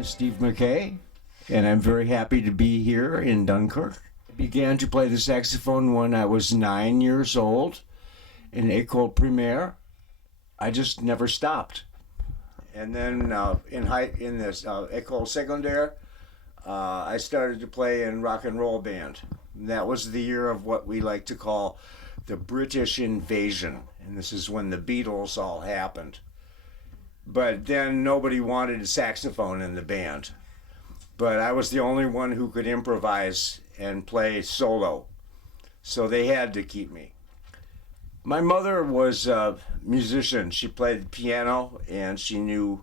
name is Steve MacKay, and I'm very happy to be here in Dunkirk. I began to play the saxophone when I was 9 years old in École Primaire. I just never stopped. And then in this École Secondaire, I started to play in rock and roll band. And that was the year of what we like to call the British invasion. And this is when the Beatles all happened. But then nobody wanted a saxophone in the band. But I was the only one who could improvise and play solo. So they had to keep me. My mother was a musician. She played the piano and she knew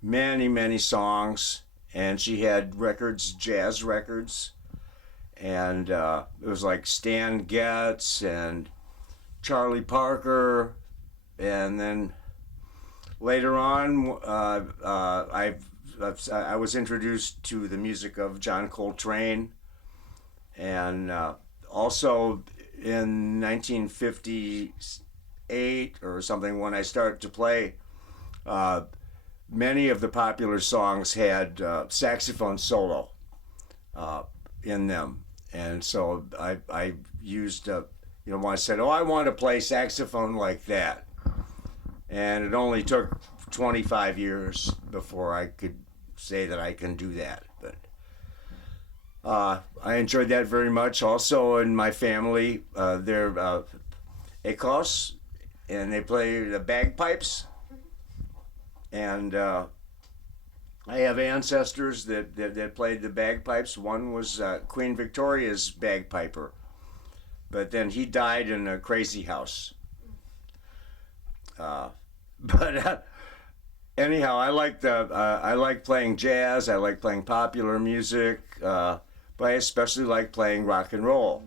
many, many songs. And she had records, jazz records. And it was like Stan Getz and Charlie Parker. And then later on, I was introduced to the music of John Coltrane, and also in 1958 or something, when I started to play, many of the popular songs had saxophone solo in them, and so I used, when I said, "Oh, I want to play saxophone like that." And it only took 25 years before I could say that I can do that. But I enjoyed that very much. Also, in my family, they're Écosse, and they play the bagpipes. And I have ancestors that played the bagpipes. One was Queen Victoria's bagpiper, but then he died in a crazy house. But anyhow, I like playing jazz. I like playing popular music, but I especially like playing rock and roll.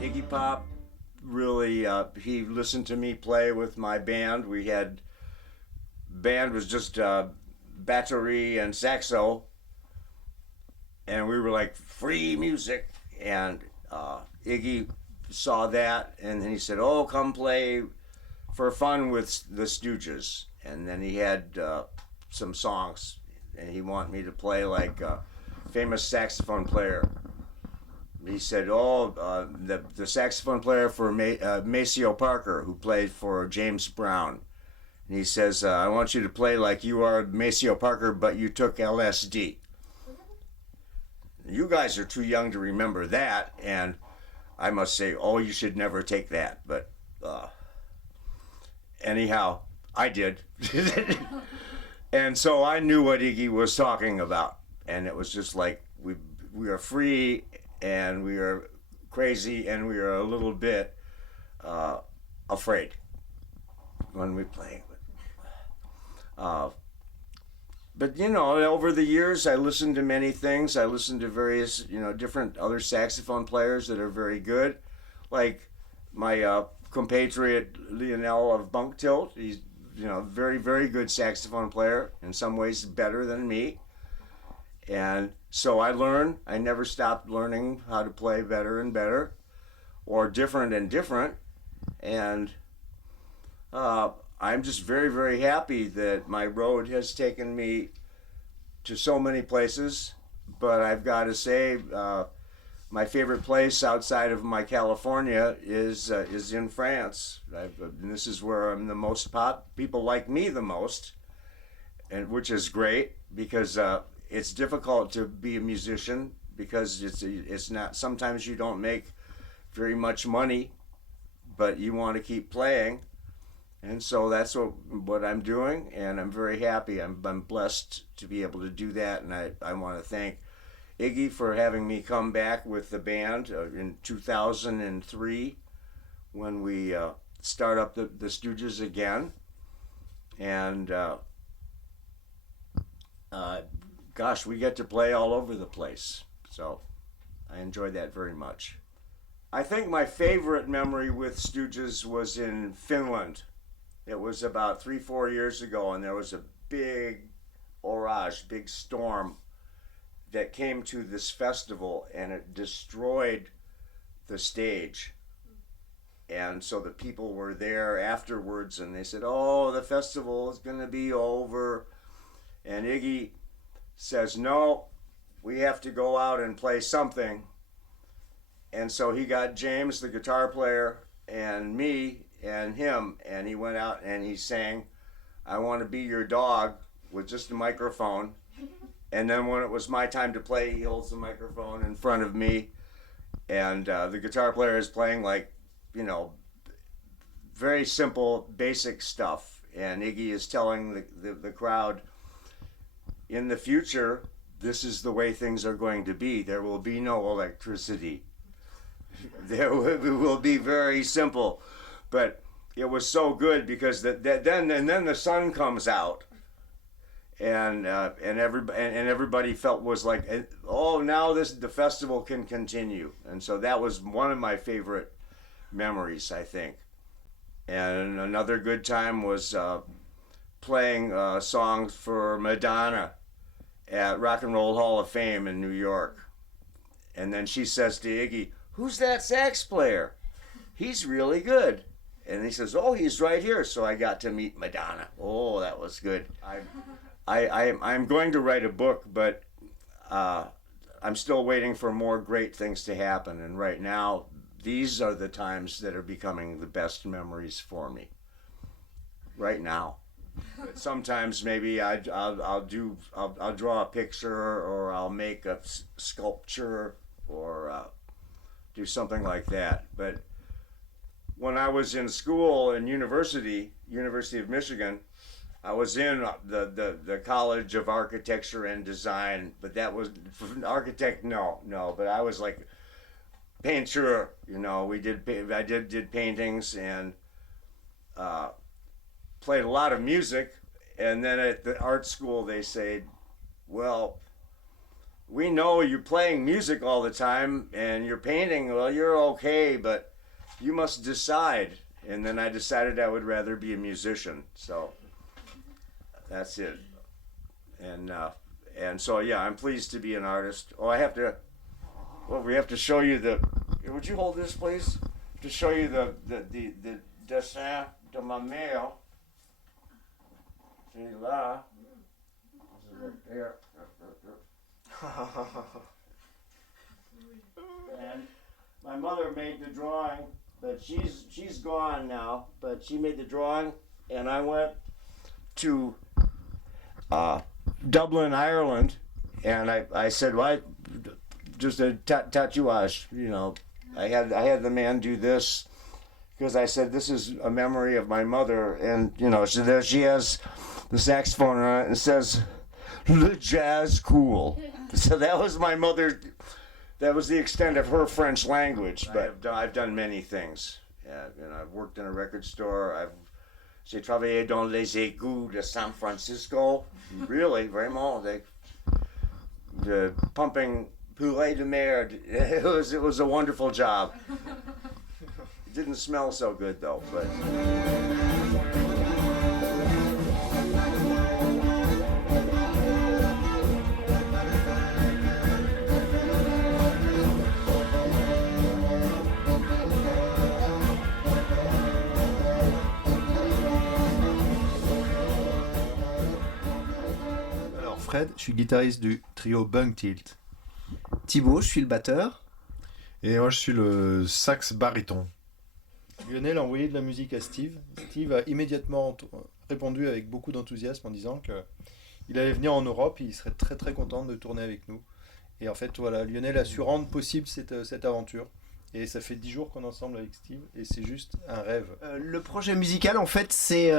Iggy Pop really, he listened to me play with my band. Band was just battery and saxo, and we were like free music. And Iggy saw that, and then he said, "Oh, come play for fun with the Stooges." And then he had some songs, and he wanted me to play like a famous saxophone player. He said, "Oh, the saxophone player for Maceo Parker, who played for James Brown." And he says, "I want you to play like you are Maceo Parker, but you took LSD." You guys are too young to remember that, and I must say, "Oh, you should never take that." But anyhow, I did. And so I knew what Iggy was talking about. And it was just like, we are free, and we are crazy, and we are a little bit afraid when we play. But over the years, I listened to many things. I listened to various, different other saxophone players that are very good, like my compatriot Lionel of Bunk Tilt. He's, very, very good saxophone player. In some ways, better than me. And so I learned. I never stopped learning how to play better and better, or different and different. And I'm just very, very happy that my road has taken me to so many places. But I've got to say, my favorite place outside of my California is in France. And this is where I'm the most people like me the most, and which is great because it's difficult to be a musician because it's not. Sometimes you don't make very much money, but you want to keep playing, and so that's what I'm doing, and I'm very happy. I'm blessed to be able to do that, and I want to thank Iggy for having me come back with the band in 2003 when we start up the Stooges again, and gosh, we get to play all over the place. So I enjoyed that very much. I think my favorite memory with Stooges was in Finland. It was about 3-4 years ago, and there was a big orage, big storm that came to this festival, and it destroyed the stage. And so the people were there afterwards, and they said, oh, the festival is going to be over. And Iggy says, no, we have to go out and play something. And so he got James, the guitar player, and me and him, and he went out and he sang, I Want to Be Your Dog, with just a microphone. And then when it was my time to play, he holds the microphone in front of me, and the guitar player is playing like, you know, very simple, basic stuff. And Iggy is telling the crowd, in the future, this is the way things are going to be. There will be no electricity. It will be very simple. But it was so good because then the sun comes out. And everybody felt was like, oh, now the festival can continue. And so that was one of my favorite memories, I think. And another good time was playing songs for Madonna at Rock and Roll Hall of Fame in New York. And then she says to Iggy, who's that sax player? He's really good. And he says, oh, he's right here. So I got to meet Madonna. Oh, that was good. I'm going to write a book, but I'm still waiting for more great things to happen. And right now, these are the times that are becoming the best memories for me. Right now. But sometimes maybe I'll draw a picture, or I'll make a sculpture, or do something like that. But when I was in school and University of Michigan, I was in the College of Architecture and Design, but that was architect. No, but I was like painter. You know, I did paintings and played a lot of music. And then at the art school, they say, well, we know you're playing music all the time and you're painting. Well, you're okay, but you must decide. And then I decided I would rather be a musician. So that's it. And so, yeah, I'm pleased to be an artist. Oh, we have to show you would you hold this, please? To show you the dessin de ma mère. See là. This is right there. And my mother made the drawing, but she's gone now. But she made the drawing, and I went to Dublin, Ireland, and I said, well, just a tatouage, you know. I had the man do this because I said, this is a memory of my mother, and you know, so there she has the saxophone on it and it says, le jazz cool. So that was my mother. That was the extent of her French language. But I've done many things. And I've worked in a record store. J'ai travaillé dans les égouts de San Francisco. Really, vraiment. Pumping poulet de mer. It was a wonderful job. It didn't smell so good though, but. Fred, je suis guitariste du trio Bung Tilt. Thibaut, je suis le batteur. Et moi je suis le sax baryton. Lionel a envoyé de la musique à Steve. Steve a immédiatement répondu avec beaucoup d'enthousiasme en disant qu'il allait venir en Europe et il serait très très content de tourner avec nous. Et en fait, voilà, Lionel a su rendre possible cette aventure. Et ça fait 10 jours qu'on est ensemble avec Steve et c'est juste un rêve. Le projet musical, en fait, c'est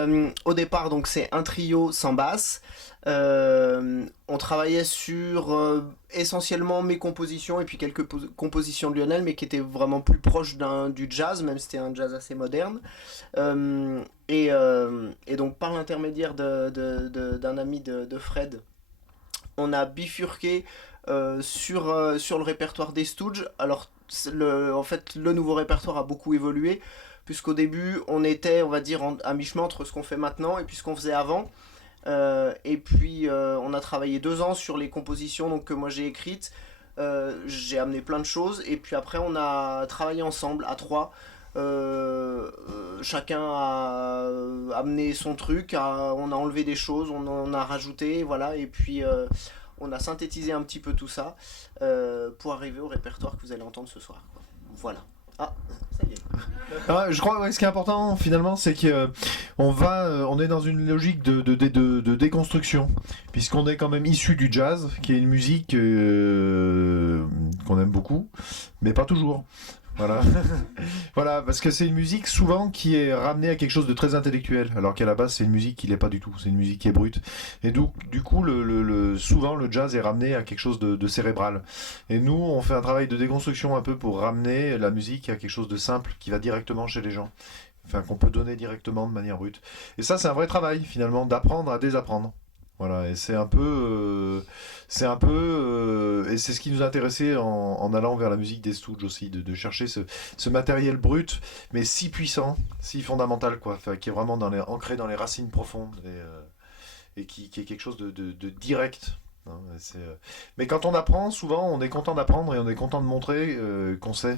au départ, donc c'est un trio sans basse. On travaillait sur essentiellement mes compositions et puis quelques compositions de Lionel, mais qui étaient vraiment plus proches du jazz, même si c'était un jazz assez moderne. Et donc par l'intermédiaire d'un ami de Fred, on a bifurqué sur le répertoire des Stooges. Alors, en fait, le nouveau répertoire a beaucoup évolué, puisqu'au début, on était, on va dire, à mi-chemin entre ce qu'on fait maintenant et puis ce qu'on faisait avant. Et puis, on a travaillé 2 ans sur les compositions donc, que moi j'ai écrites. J'ai amené plein de choses, et puis après, on a travaillé ensemble, à 3. Chacun a amené son truc, on a enlevé des choses, on en a rajouté, voilà, et puis on a synthétisé un petit peu tout ça pour arriver au répertoire que vous allez entendre ce soir, quoi. Voilà. Ah, ça y est. Je crois que ce qui est important finalement, c'est on est dans une logique de déconstruction, puisqu'on est quand même issu du jazz, qui est une musique qu'on aime beaucoup, mais pas toujours. Voilà. Voilà, parce que c'est une musique souvent qui est ramenée à quelque chose de très intellectuel, alors qu'à la base c'est une musique qui l'est pas du tout, c'est une musique qui est brute. Et du coup, souvent le jazz est ramené à quelque chose de cérébral. Et nous, on fait un travail de déconstruction un peu pour ramener la musique à quelque chose de simple, qui va directement chez les gens. Enfin, qu'on peut donner directement de manière brute. Et ça, c'est un vrai travail finalement, d'apprendre à désapprendre. Voilà, et c'est un peu, et c'est ce qui nous a intéressé en allant vers la musique des Stooges aussi, de chercher ce matériel brut, mais si puissant, si fondamental, quoi, enfin, qui est vraiment ancré dans les racines profondes, et qui est quelque chose de direct. Hein, mais quand on apprend, souvent, on est content d'apprendre et on est content de montrer qu'on sait.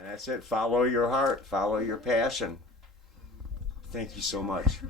And that's it. Follow your heart. Follow your passion. Thank you so much.